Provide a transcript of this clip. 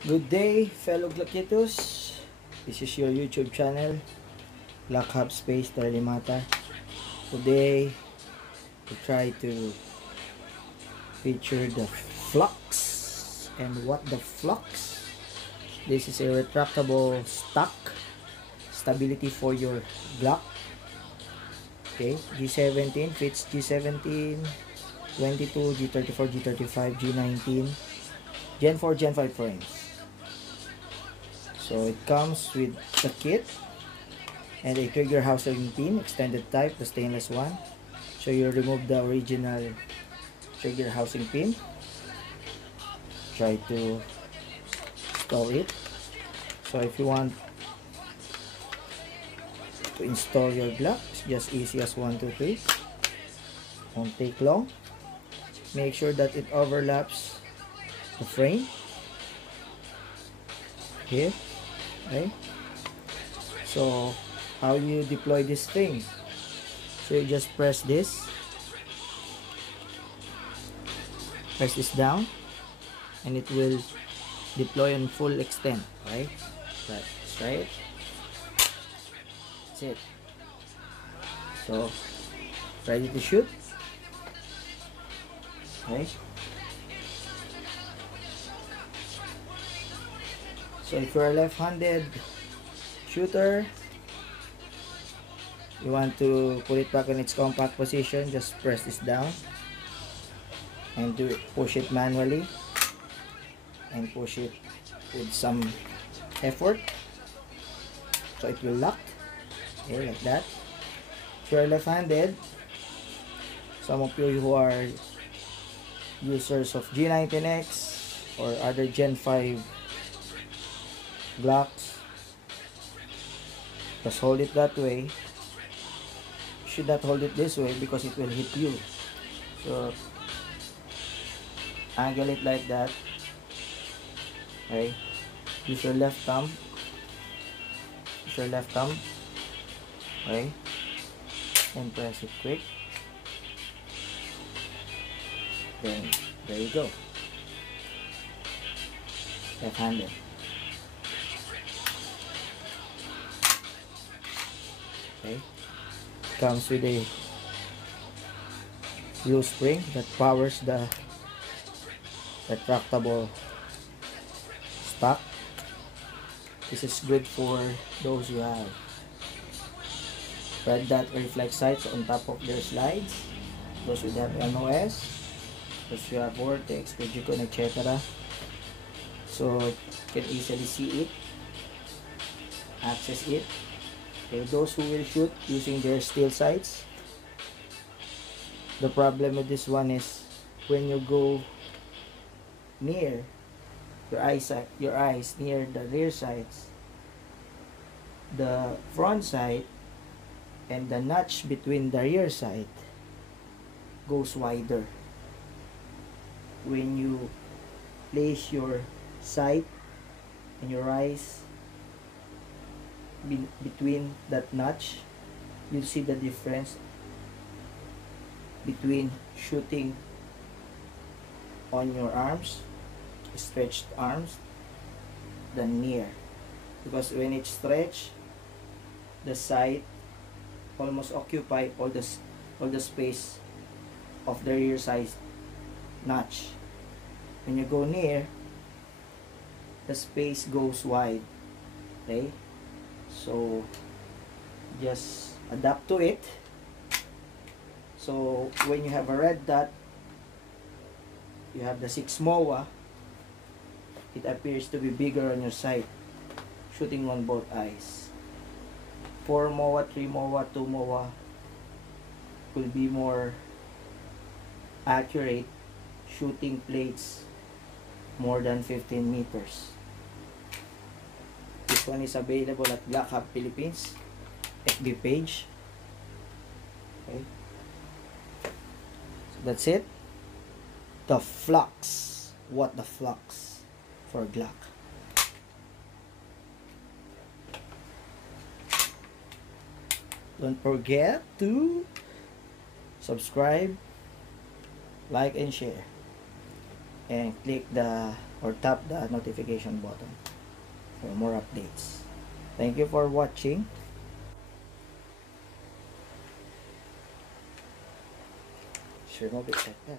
Good day, fellow Glockitos. This is your YouTube channel, Glockhub Space Talimata. Today, we try to feature the Flux. And what the Flux? This is a retractable stock stability for your Glock. Okay, G17 fits G17, 22, G34, G35, G19, Gen 4, Gen 5 frames. So it comes with the kit and a trigger housing pin, extended type, the stainless one. So you remove the original trigger housing pin. Try to install it. So if you want to install your Glock, it's just easy as 1, 2, 3. Won't take long. Make sure that it overlaps the frame here. Okay, so how you deploy this thing? So you just press this down, and it will deploy on full extent. Right, that's right. That's it. So ready to shoot. Okay, so if you're a left-handed shooter, you want to put it back in its compact position, just press this down and push it manually and push it with some effort, so it will lock. Okay, like that. If you're left-handed, some of you who are users of G19X or other Gen 5 Glocks, just hold it that way. You should not hold it this way because it will hit you. So angle it like that. Okay, use your left thumb. Okay, and press it quick. Then there you go. Left-handed. Okay, comes with a blue spring that powers the retractable stock. This is good for those who have red dot reflex sights on top of their slides, those who have MOS, those who have vortex, Projicon, etc. So you can easily see it, access it. Okay, those who will shoot using their steel sights, the problem with this one is when you go near your eyes near the rear sights, the front sight and the notch between the rear sight goes wider. When you place your sight and your eyes between that notch, you'll see the difference between shooting on your arms, stretched arms, than near, because when it's stretched, the sight almost occupy all the space of the rear sight notch. When you go near, the space goes wide. Okay, so just adapt to it. So when you have a red dot, you have the 6 MOA, it appears to be bigger on your sight, shooting on both eyes. 4 MOA, 3 MOA, 2 MOA will be more accurate, shooting plates more than 15 meters. This one is available at Glockhub Philippines FB page. Okay, so that's it. The Flux. What the Flux for Glock. Don't forget to subscribe, like and share, and click the or tap the notification button for more updates. Thank you for watching. Remove it like that.